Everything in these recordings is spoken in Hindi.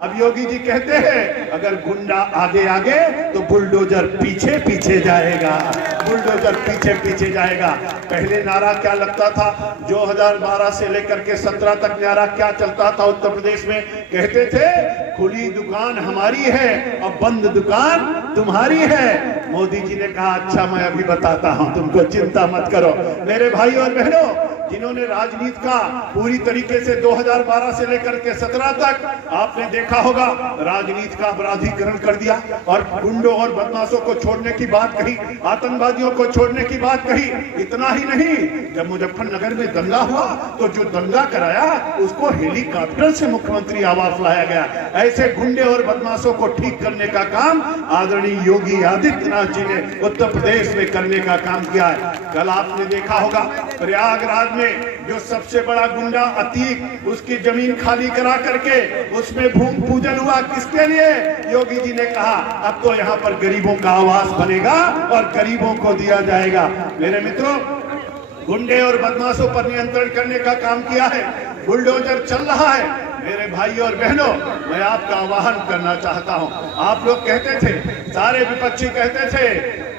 अब योगी जी कहते हैं अगर गुंडा आगे आगे तो बुलडोजर पीछे पीछे जाएगा, बुलडोजर पीछे पीछे जाएगा। पहले नारा क्या लगता था, 2012 से लेकर के 17 तक नारा क्या चलता था उत्तर प्रदेश में? कहते थे खुली दुकान हमारी है और बंद दुकान तुम्हारी है। मोदी जी ने कहा अच्छा मैं अभी बताता हूं तुमको, चिंता मत करो। मेरे भाई और बहनों, जिन्होंने राजनीति का पूरी तरीके से 2012 से लेकर के 17 तक आपने देखा होगा राजनीति का अपराधीकरण कर दिया और गुंडों और बदमाशों को छोड़ने की बात कही, आतंकवादियों को छोड़ने की बात कही। इतना ही नहीं, जब मुजफ्फरनगर में दंगा हुआ तो जो दंगा कराया उसको हेलीकॉप्टर से मुख्यमंत्री आवास लाया गया। ऐसे गुंडे और बदमाशों को ठीक करने का काम आदरणीय योगी आदित्यनाथ जी ने उत्तर प्रदेश में करने का काम किया है। कल आपने देखा होगा प्रयागराज में जो सबसे बड़ा गुंडा अतीक, उसकी जमीन खाली करा करके उसमें भूमि पूजन हुआ। किसके लिए? योगी जी ने कहा अब तो यहाँ पर गरीबों का आवास बनेगा और गरीबों को दिया जाएगा। मेरे मित्रों, गुंडे और बदमाशों पर नियंत्रण करने का काम किया है, बुलडोजर चल रहा है। मेरे भाई और बहनों, मैं आपका आह्वान करना चाहता हूं। आप लोग कहते थे, सारे विपक्षी कहते थे,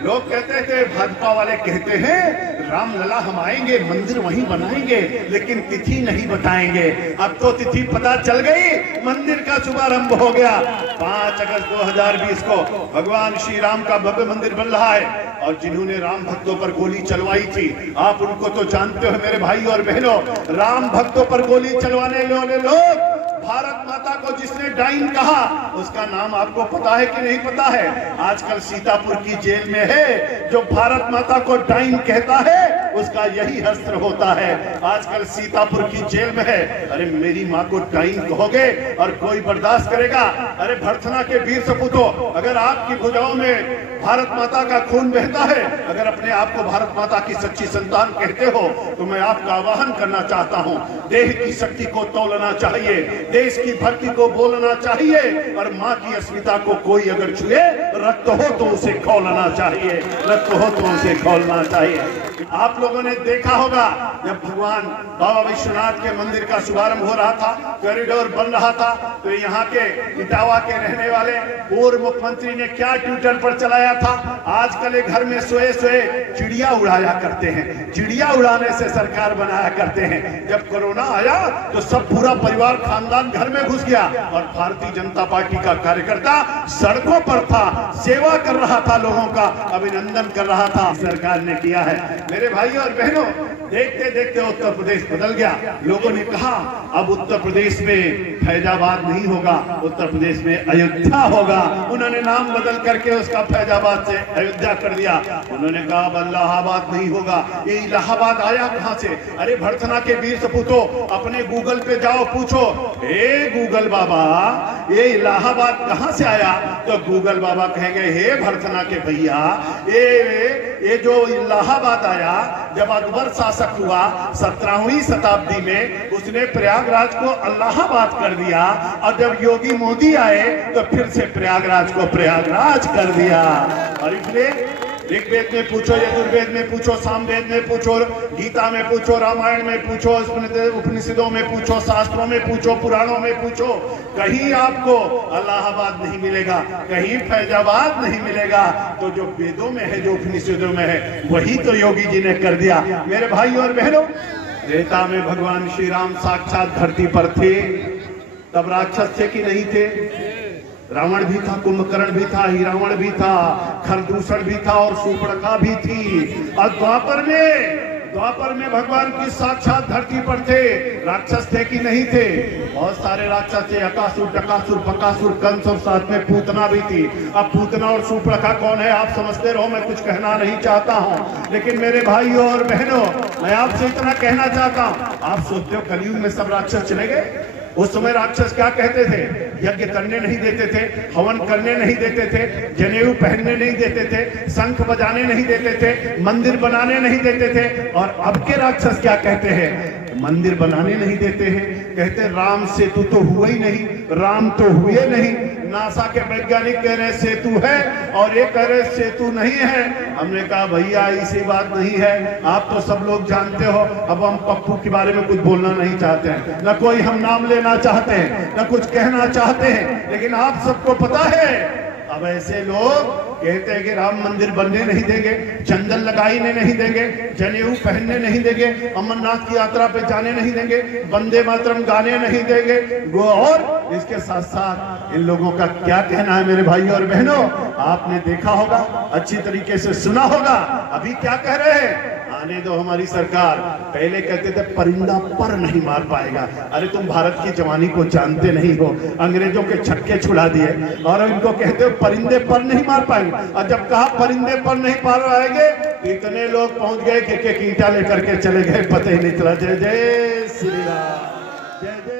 लोग कहते थे, भाजपा वाले कहते हैं रामलला हम आएंगे, मंदिर वहीं बनाएंगे, लेकिन तिथि नहीं बताएंगे। अब तो तिथि पता चल गई, मंदिर का शुभारंभ हो गया। 5 अगस्त 2020 को भगवान श्री राम का भव्य मंदिर बन रहा है। और जिन्होंने राम भक्तों पर गोली चलवाई थी, आप उनको तो जानते हो मेरे भाई और बहनों। राम भक्तों पर गोली चलवाने वाले लोग, भारत माता को जिसने डाइन कहा, उसका नाम आपको पता है कि नहीं पता है? आजकल सीतापुर की जेल में है जो भारत माता को डाइन कहता है, उसका यही अस्त्र होता है। आजकल सीतापुर की जेल में है। अरे मेरी माँ को डाइन कहोगे और कोई बर्दाश्त करेगा? अरे भर्तना के वीर सपूतों, अगर आपकी भुजाओं में भारत माता का खून बहता है, अगर अपने आप को भारत माता की सच्ची संतान कहते हो, तो मैं आपका आह्वान करना चाहता हूं, देह की शक्ति को तोलना चाहिए, देश की भक्ति को बोलना चाहिए और माँ की अस्मिता को कोई अगर छुए, रक्त हो तो उसे खोलना चाहिए, रक्त हो तो उसे खोलना चाहिए। आप लोगों ने देखा होगा जब भगवान बाबा विश्वनाथ के मंदिर का शुभारंभ हो रहा था, कॉरिडोर बन रहा था, तो यहाँ के इटावा के रहने वाले पूर्व मुख्यमंत्री ने क्या ट्विटर पर चलाया था, आजकल घर में सोए सोए चिड़िया उड़ाया करते हैं, चिड़िया उड़ाने से सरकार बनाया करते हैं। जब कोरोना आया तो सब पूरा परिवार खानदान घर में घुस गया और भारतीय जनता पार्टी का कार्यकर्ता सड़कों पर था, सेवा कर रहा था, लोगों का अभिनंदन कर रहा था। सरकार ने किया है। मेरे भाई और बहनों, देखते देखते उत्तर प्रदेश बदल गया। लोगों ने कहा अब उत्तर प्रदेश में फैजाबाद नहीं होगा, उत्तर प्रदेश में अयोध्या होगा। उन्होंने नाम बदल करके उसका फैजाबाद से अयोध्या कर दिया। उन्होंने कहा अब इलाहाबाद नहीं होगा। ये इलाहाबाद आया कहां से? अरे भर्तना के वीर सपूतों, अपने गूगल पे जाओ, पूछो हे गूगल बाबा ये इलाहाबाद कहां से आया? तो गूगल बाबा कहेंगे हे भर्तना के भैया, ये जो इलाहाबाद आया, जब अकबर शासक हुआ 17वीं शताब्दी में, उसने प्रयागराज को इलाहाबाद कर दिया और जब योगी मोदी आए तो फिर से प्रयागराज को प्रयागराज कर दिया। और इसलिए ऋग्वेद में पूछो, यजुर्वेद में पूछो, सामवेद में पूछो, गीता में पूछो, रामायण में पूछो, उपनिषदों में पूछो, शास्त्रों में पूछो, पुराणों में पूछो, कहीं आपको इलाहाबाद नहीं मिलेगा, कहीं फैजाबाद नहीं मिलेगा। तो जो वेदों में है, जो उपनिषदों में है, वही तो योगी जी ने कर दिया। मेरे भाई और बहनों, त्रेता में भगवान श्री राम साक्षात धरती पर थे, तब राक्षस थे कि नहीं थे? रावण भी था, कुंभकर्ण भी था, हिरावण भी था, खरदूषण भी था और शूर्पणखा भी थी। और द्वापर में भगवान की साक्षात धरती पर थे, राक्षस थे कि नहीं थे? बहुत सारे राक्षस थे, अकासुर, टकासुर, बकासुर, कंस और साथ में पूतना भी थी। अब पूतना और शूर्पणखा कौन है आप समझते रहो, मैं कुछ कहना नहीं चाहता हूँ। लेकिन मेरे भाइयों और बहनों, मैं आपसे इतना कहना चाहता हूँ, आप सोचते हो कलयुग में सब राक्षस चले गए? उस समय राक्षस क्या कहते थे? यज्ञ करने नहीं देते थे, हवन करने नहीं देते थे, जनेऊ पहनने नहीं देते थे, शंख बजाने नहीं देते थे, मंदिर बनाने नहीं देते थे। और अब के राक्षस क्या कहते हैं? मंदिर बनाने नहीं देते हैं, कहते राम सेतु तो हुआ ही नहीं, राम तो हुए नहीं। नासा के वैज्ञानिक कह रहे सेतु है और ये कह रहे सेतु नहीं है। हमने कहा भैया ऐसी बात नहीं है, आप तो सब लोग जानते हो। अब हम पप्पू के बारे में कुछ बोलना नहीं चाहते हैं, न कोई हम नाम लेना चाहते हैं, न कुछ कहना चाहते हैं, लेकिन आप सबको पता है अब ऐसे लोग कहते हैं कि राम मंदिर बनने नहीं देंगे, चंदन लगाने नहीं देंगे, जनेऊ पहनने नहीं देंगे, अमरनाथ की यात्रा पे जाने नहीं देंगे, वंदे मातरम गाने नहीं देंगे। और इसके साथ साथ इन लोगों का क्या कहना है मेरे भाई और बहनों, आपने देखा होगा, अच्छी तरीके से सुना होगा। अभी क्या कह रहे हैं, आने दो हमारी सरकार। पहले कहते थे परिंदा पर नहीं मार पाएगा। अरे तुम भारत की जवानी को जानते नहीं हो, अंग्रेजों के छक्के छुड़ा दिए और इनको कहते हो परिंदे पर नहीं मार पाएंगे। और जब कहा परिंदे पर नहीं पार आएंगे तो इतने लोग पहुंच गए कि ईंटा लेकर के चले गए, पता ही नहीं चला। जय जय श्री राम, जय जय।